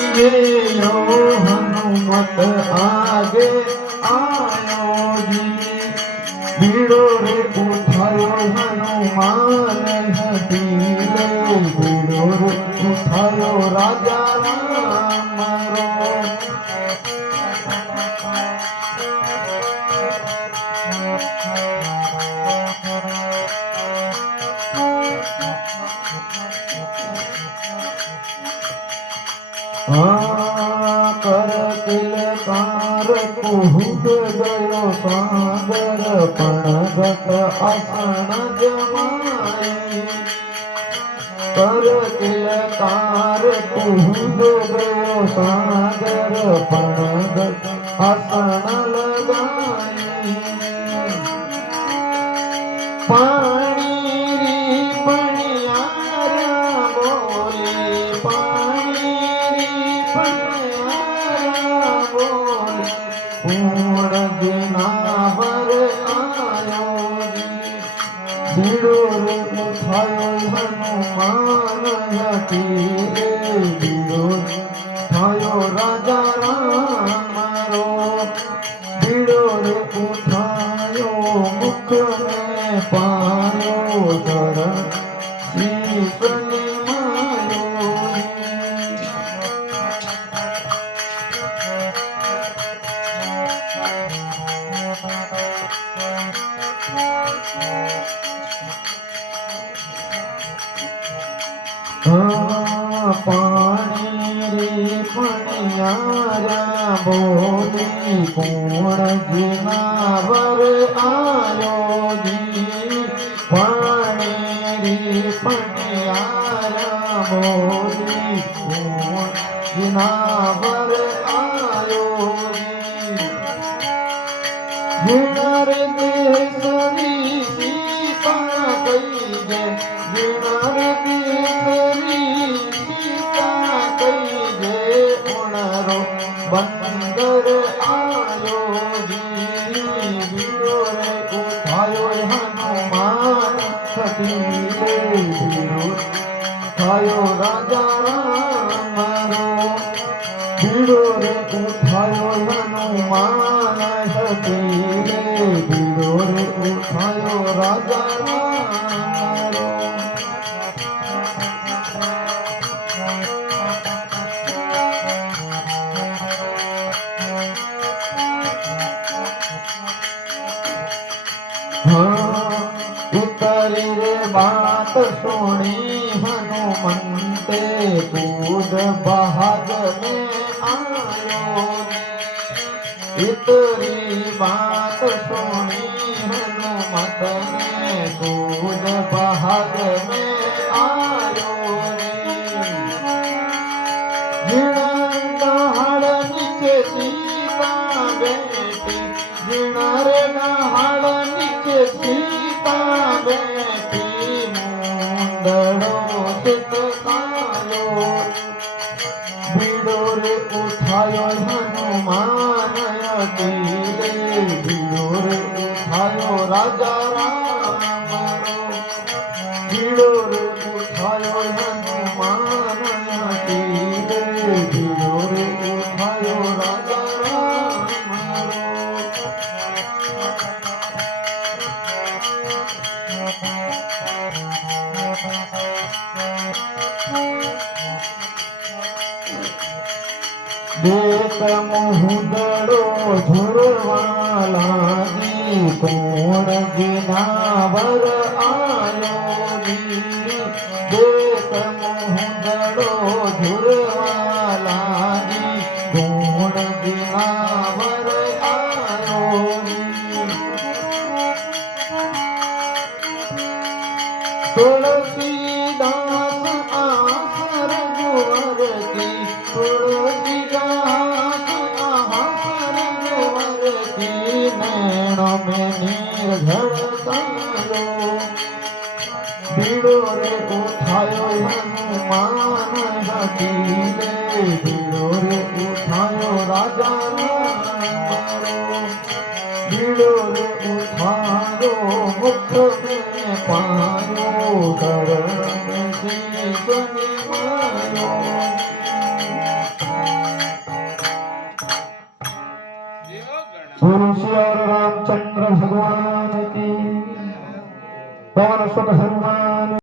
यो हनुमत आगे आयो जी भीड़ो रे उठायो हनुमान हटीले भीड़ो रे उठायो राजा राम रो कर तिलकार कुहुद गयो सागर पणगत आसन जमाई कर तिलकार कुहुद गयो सागर पणगत आसन लगाई पानी री पणियारा बोले पानी पूर्ण दिनावर आयो भीड़ो रे उठायो हनुमान हटीले भीड़ो उठायो राजा राम रो भीड़ो रे उठायो मुख में पायो शरण शीश निमायो पानी रे पणियारा बोली पूर्ण जिनावर आयो जी पानी रे पणियारा बोली पूर्ण जिनावर आयो जी जिनर देसरी सीता कई जे जिनर देसरी सीता कई जे उणरो बंदर आयो जी भीड़ो रे उठायो हनुमान हटीले भीड़ो उठायो राजा राम रो भीड़ो रे उठायो हनुमान हटीले भीड़ो रे उठायो राजा राम रो उतरी रे बात सुनी हनुमंते कूद बहाग में आयो इतरी बात सुनी हनुमत ने कूद बहाग में आयो जिणर नीचे सीता बेटी जिणर नहाड़ नीचे सीता बेटी मुंदड़ो सितकायो भीड़ो रे उठायो हनुमान हटीले भीड़ो रे उठायो राजा राम रो भीड़ो रे उठायो हनुमान हटीले भीड़ो रे उठायो राजा राम देख मुहुदड़ो झुरवाला कोण जिनावर आयो देख मुहुदड़ो झुरवाला कोण जिनावर आयो तुलसीदास आसर गुवर की तुलसीदास आसर गुवर की नैनों में नीर झड़कायो भीड़ो रे उठायो हनुमान हटीले भीड़ो रे उठायो राजा राम रो भीड़ो रे उठायो मुख में पायो शरण में शीश निमायो बोलो श्री और रामचंद्र भगवान की। पवन सुत हनुमान